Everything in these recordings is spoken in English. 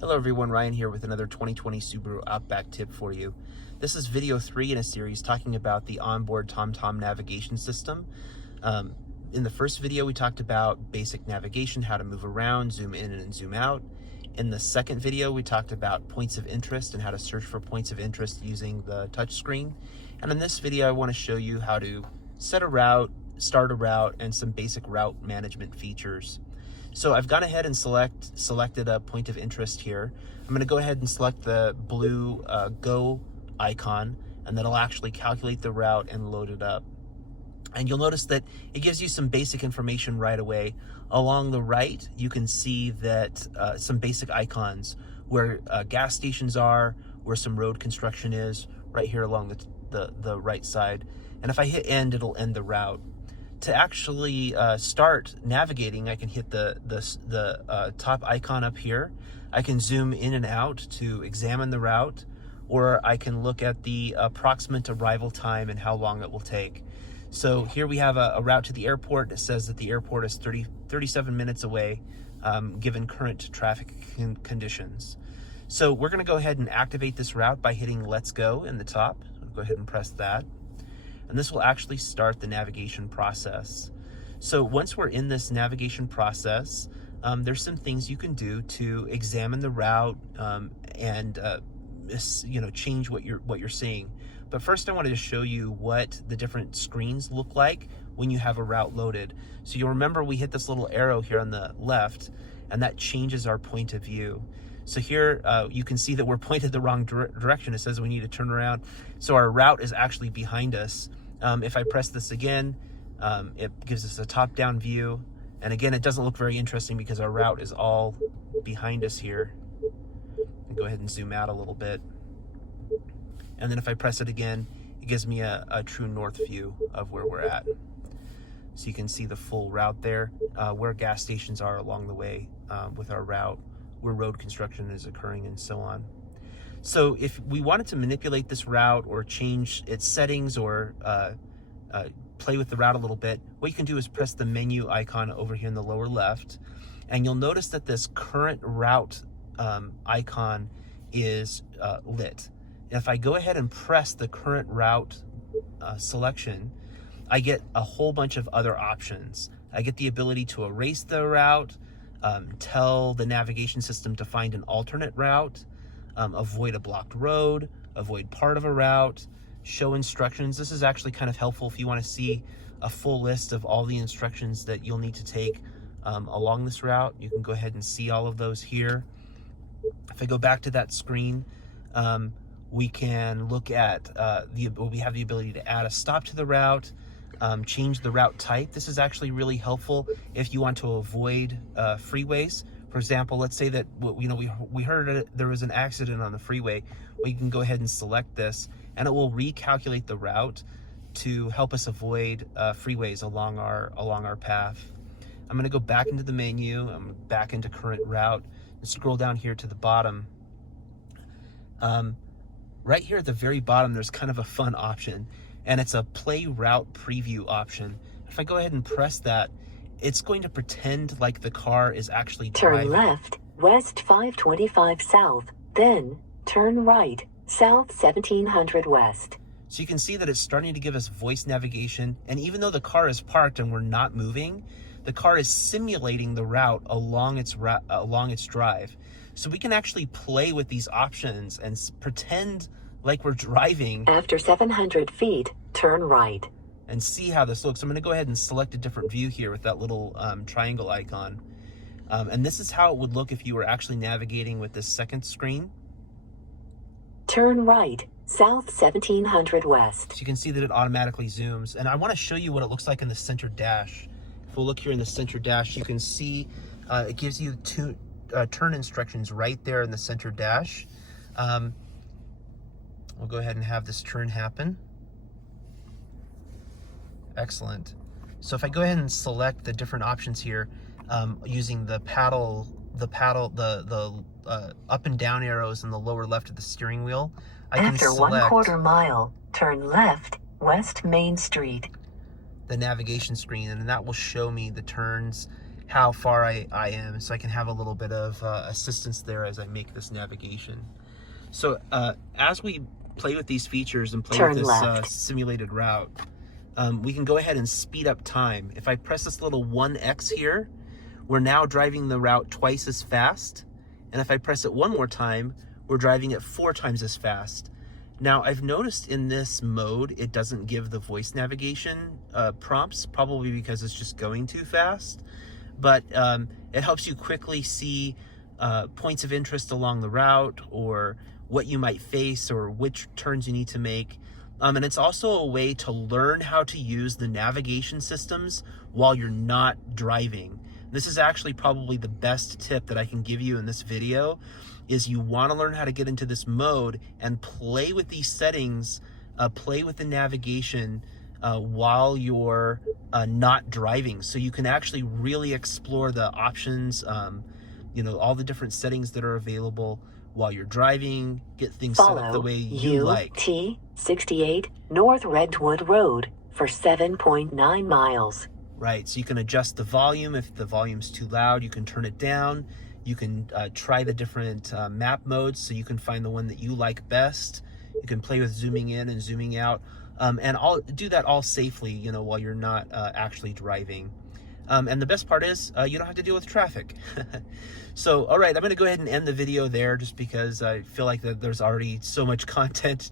Hello everyone, Ryan here with another 2020 Subaru Outback tip for you. This is video 3 in a series talking about the onboard TomTom navigation system. In the first video we talked about basic navigation, how to move around, zoom in and zoom out. In the second video we talked about points of interest and how to search for points of interest using the touchscreen. And in this video I want to show you how to set a route, start a route, and some basic route management features. So I've gone ahead and selected a point of interest here. I'm going to go ahead and select the blue Go icon, and that'll actually calculate the route and load it up. And you'll notice that it gives you some basic information right away. Along the right, you can see that some basic icons where gas stations are, where some road construction is, right here along the right side. And if I hit end, it'll end the route. To actually start navigating, I can hit the top icon up here. I can zoom in and out to examine the route, or I can look at the approximate arrival time and how long it will take. So here we have a route to the airport. It says that the airport is 37 minutes away, given current traffic conditions. So we're going to go ahead and activate this route by hitting Let's Go in the top. I'll go ahead and press that. And this will actually start the navigation process. So once we're in this navigation process, there's some things you can do to examine the route and change what you're seeing. But first I wanted to show you what the different screens look like when you have a route loaded. So you'll remember we hit this little arrow here on the left, and that changes our point of view. So here you can see that we're pointed the wrong direction. It says we need to turn around. So our route is actually behind us. If I press this again, it gives us a top-down view. And again, it doesn't look very interesting because our route is all behind us here. I'll go ahead and zoom out a little bit. And then if I press it again, it gives me a true north view of where we're at. So you can see the full route there, where gas stations are along the way with our route, where road construction is occurring, and so on. So if we wanted to manipulate this route or change its settings or play with the route a little bit, what you can do is press the menu icon over here in the lower left, and you'll notice that this current route icon is lit. If I go ahead and press the current route selection, I get a whole bunch of other options. I get the ability to erase the route, tell the navigation system to find an alternate route, avoid a blocked road, avoid part of a route, show instructions. This is actually kind of helpful if you want to see a full list of all the instructions that you'll need to take along this route. You can go ahead and see all of those here. If I go back to that screen, we can look at we have the ability to add a stop to the route, change the route type. This is actually really helpful if you want to avoid freeways. For example, let's say that we heard there was an accident on the freeway. We can go ahead and select this, and it will recalculate the route to help us avoid freeways along our path. I'm going to go back into the menu. I'm back into current route and scroll down here to the bottom. Right here at the very bottom, there's kind of a fun option, and it's a play route preview option. If I go ahead and press that, it's going to pretend like the car is actually driving. Turn left, west 525 south, then turn right, south 1700 west. So you can see that it's starting to give us voice navigation, and even though the car is parked and we're not moving, the car is simulating the route along its drive. So we can actually play with these options and pretend like we're driving. After 700 feet, turn right. And see how this looks. I'm going to go ahead and select a different view here with that little triangle icon. And this is how it would look if you were actually navigating with this second screen. Turn right, south 1700 west. So you can see that it automatically zooms. And I want to show you what it looks like in the center dash. If we'll look here in the center dash, you can see it gives you two turn instructions right there in the center dash. We'll go ahead and have this turn happen. Excellent. So if I go ahead and select the different options here, using the up and down arrows in the lower left of the steering wheel, I can select after 1/4 mile, turn left, West Main Street. The navigation screen, and that will show me the turns how far I am, so I can have a little bit of assistance there as I make this navigation. So as we play with these features and play with this simulated route, we can go ahead and speed up time. If I press this little 1x here, we're now driving the route twice as fast. And if I press it one more time, we're driving it 4 times as fast. Now, I've noticed in this mode, it doesn't give the voice navigation prompts, probably because it's just going too fast. But it helps you quickly see points of interest along the route, or what you might face, or which turns you need to make. And it's also a way to learn how to use the navigation systems while you're not driving. This is actually probably the best tip that I can give you in this video, is you want to learn how to get into this mode and play with these settings, play with the navigation while you're not driving, so you can actually really explore the options, you know, all the different settings that are available while you're driving, get things set up the way you like. T68 North Redwood Road for 7.9 miles. Right, so you can adjust the volume. If the volume's too loud, you can turn it down. You can try the different map modes, so you can find the one that you like best. You can play with zooming in and zooming out, and I'll do that all safely, you know, while you're not actually driving. And the best part is you don't have to deal with traffic. So, all right, I'm going to go ahead and end the video there, just because I feel like that there's already so much content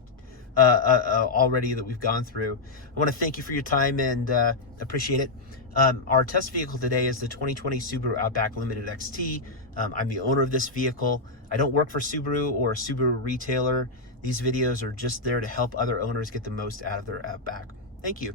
already that we've gone through. I want to thank you for your time and appreciate it. Our test vehicle today is the 2020 Subaru Outback Limited XT. I'm the owner of this vehicle. I don't work for Subaru or a Subaru retailer. These videos are just there to help other owners get the most out of their Outback. Thank you.